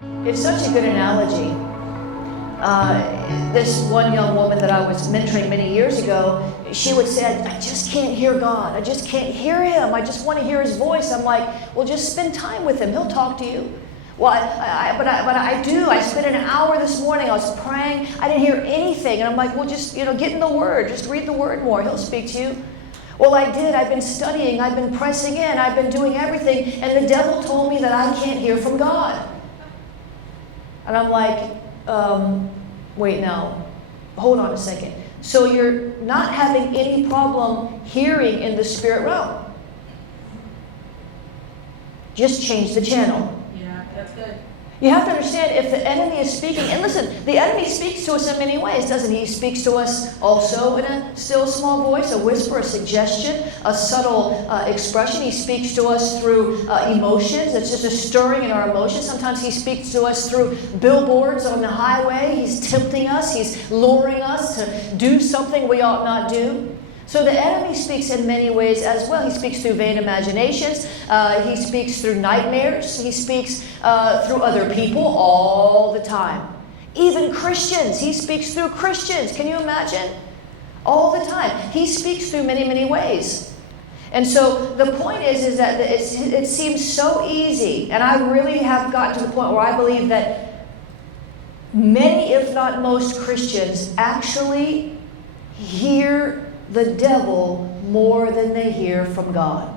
It's such a good analogy. This one young woman that I was mentoring many years ago, she would say, I just can't hear God. I just can't hear Him. I just want to hear His voice. I'm like, well, just spend time with Him. He'll talk to you. Well, but I do. I spent an hour this morning. I was praying. I didn't hear anything. And I'm like, well, just, get in the Word. Just read the Word more. He'll speak to you. Well, I did. I've been studying. I've been pressing in. I've been doing everything. And the devil told me that I can't hear from God. And I'm like, wait, now, hold on a second. So you're not having any problem hearing in the spirit realm. Just change the channel. Yeah, that's good. You have to understand, if the enemy is speaking, and listen, the enemy speaks to us in many ways, doesn't he? He speaks to us also in a still small voice, a whisper, a suggestion, a subtle expression. He speaks to us through emotions. It's just a stirring in our emotions. Sometimes he speaks to us through billboards on the highway. He's tempting us. He's luring us to do something we ought not do. So the enemy speaks in many ways as well. He speaks through vain imaginations. He speaks through nightmares. He speaks through other people all the time. Even Christians. He speaks through Christians. Can you imagine? All the time. He speaks through many, many ways. And so the point is that it seems so easy. And I really have gotten to the point where I believe that many, if not most Christians, actually hear the devil more than they hear from God.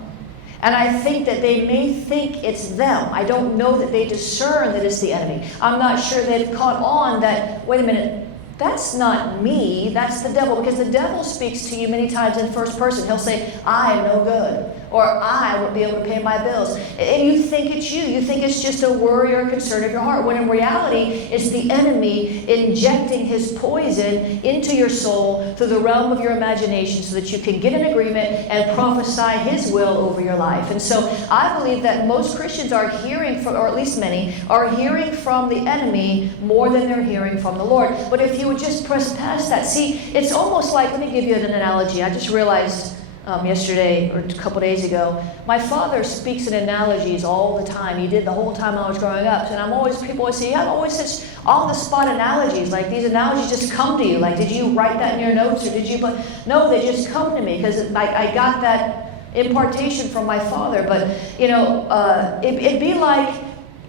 And I think that they may think it's them. I don't know that they discern that it's the enemy. I'm not sure they've caught on that, wait a minute, that's not me, that's the devil. Because the devil speaks to you many times in first person. He'll say, I am no good. Or I won't be able to pay my bills. And you think it's you. You think it's just a worry or a concern of your heart. When in reality, it's the enemy injecting his poison into your soul through the realm of your imagination so that you can get an agreement and prophesy his will over your life. And so I believe that most Christians are hearing from, or at least many, are hearing from the enemy more than they're hearing from the Lord. But if you would just press past that. See, it's almost like, let me give you an analogy. I just realized yesterday or a couple days ago, my father speaks in analogies all the time. He did the whole time I was growing up. And people always say, you have always such on-the-spot analogies. Like these analogies just come to you. Like, did you write that in your notes or did you? But no, they just come to me because I got that impartation from my father. But it'd be like,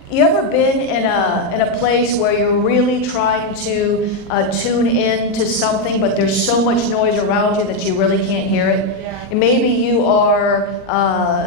you ever been in a place where you're really trying to tune in to something, but there's so much noise around you that you really can't hear it? Yeah. And maybe you are,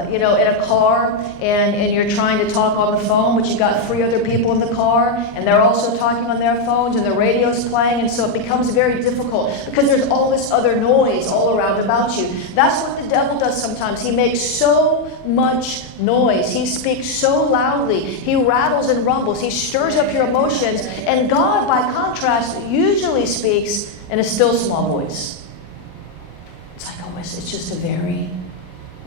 in a car and you're trying to talk on the phone, but you've got 3 other people in the car, and they're also talking on their phones, and the radio's playing, and so it becomes very difficult because there's all this other noise all around about you. That's what the devil does sometimes. He makes so much noise. He speaks so loudly. He rattles and rumbles. He stirs up your emotions. And God, by contrast, usually speaks in a still small voice. It's like, it's just a very...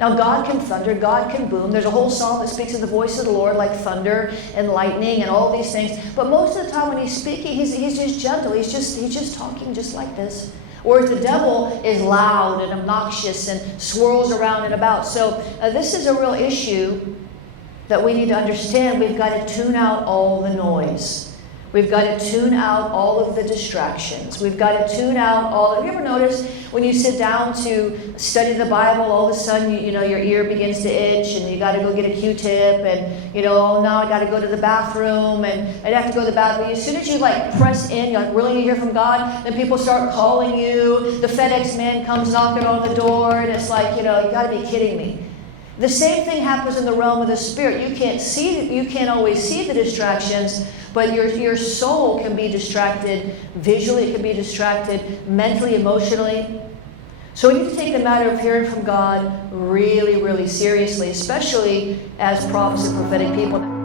Now, God can thunder. God can boom. There's a whole song that speaks of the voice of the Lord, like thunder and lightning and all these things. But most of the time when he's speaking, he's just gentle. He's just talking just like this. Whereas the devil is loud and obnoxious and swirls around and about. So this is a real issue that we need to understand. We've got to tune out all the noise. We've got to tune out all of the distractions. We've got to tune out all... Have you ever noticed when you sit down to study the Bible, all of a sudden, your ear begins to itch and you got to go get a Q-tip and, now I got to go to the bathroom and I'd have to go to the bathroom. As soon as you press in, you really need to hear from God, then people start calling you. The FedEx man comes knocking on the door and it's like, you got to be kidding me. The same thing happens in the realm of the spirit. You can't always see the distractions, but your soul can be distracted visually, it can be distracted mentally, emotionally. So we need to take the matter of hearing from God really, really seriously, especially as prophets and prophetic people.